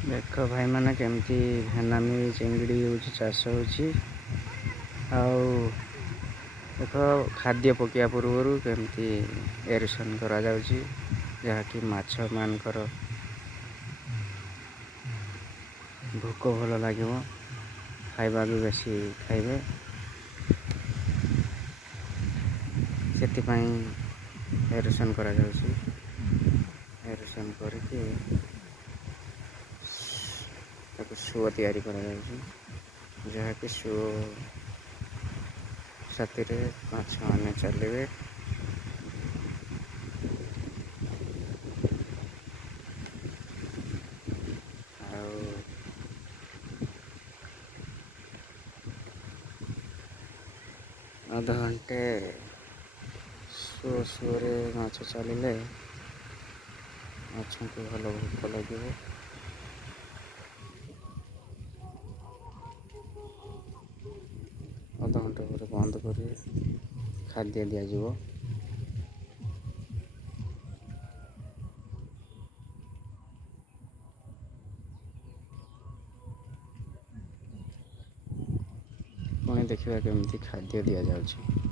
देख भाई मैंने केमती भेनामी चिंगड़ी चाष हो देख खाद्य पकिया पूर्व केमती एरेसन करा जहाँकि माछ मानकर भोक भल लगे खाइबा भी बेसी खाइबे से एरेसन करा एरेसन करके सुओ तैयारी करा जहाँकि सुओ साथी माछ मैंने चलिए अध घंटे सुरे माछ चलिए माछ को भल भोक लगे अध घंटे पर बंद कर खाद्य दिज्व पुणी देखा केमती खाद्य दि जाऊँ।